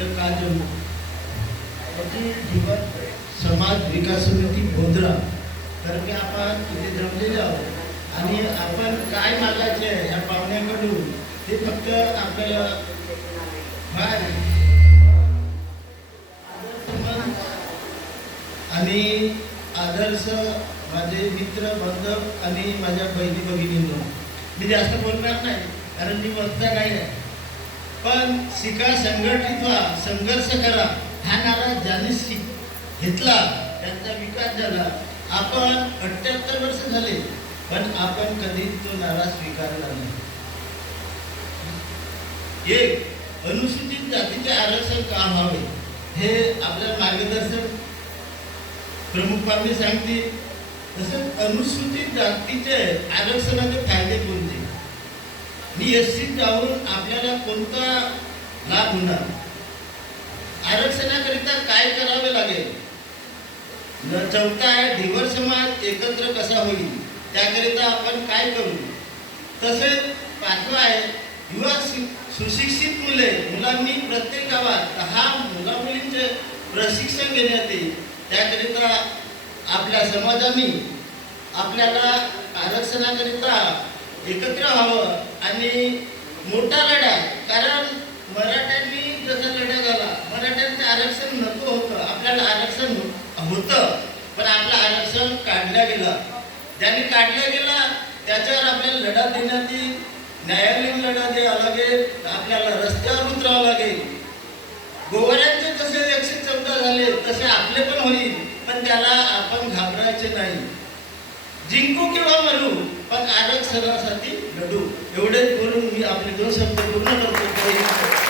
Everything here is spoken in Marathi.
इथं का जमू जीवन समाज विकास समिती बोधरा तर्फे आपण तिथे जमलेले आहोत. आणि आपण काय मागायचे आहे या पाहुण्याकडून ते फक्त आपल्याला काय आणि आदर्श माझे मित्र बांधव आणि माझ्या बहिणी भगिनींनो मी जास्त बोलणार नाही कारण मी वक्ता नाही. आहे पण शिका संघटित व्हा संघर्ष करा हा नारा ज्याने शिक घेतला त्यांचा विकास झाला. आपण अठ्ठ्याहत्तर वर्ष झाले पण आपण कधी तो नारा स्वीकारला नाही. एक अनुसूचित जातीचे आरक्षण का व्हावे? हे आपल्या मार्गदर्शक प्रमुख पाहुणे सांगतील. तसंच अनुसूचित जातीचे आरक्षणाचे फायदे कोणते? आणि एस जाऊन आपल्याला कोणता लाभ होणार? आरक्षणाकरिता काय करावे लागेल? न- चौथा आहे ढिवर समाज एकत्र कसा होईल? त्याकरिता आपण काय करू? तसेच पाचवा आहे युवा सुशिक्षित मुले मुलांनी प्रत्येक गावात दहा मुला मुलींचे प्रशिक्षण घेण्यात येईल. त्याकरिता आपल्या समाजाने आपल्याला आरक्षणाकरिता एकत्र व्हावं आणि मोठा लढा कारण मराठ्यांनी जसा लढा झाला मराठ्यांचं आरक्षण नको होतं आपल्याला आरक्षण होतं पण आपलं आरक्षण काढलं गेलं. ज्यांनी काढलं गेलं त्याच्यावर आपल्याला लढा देण्यात येईल. न्यायालयीन लढा द्यावा लागेल आपल्याला रस्त्यावर उतरावं लागेल. गोवऱ्यांचे जसे एकशे चौदा झाले तसे आपले पण होईल पण त्याला आपण घाबरायचे नाही. जिंकू किंवा मरू कारक सरासाठी लढू. एवढे बोलून मी आपले दोन शब्द पूर्ण करतो.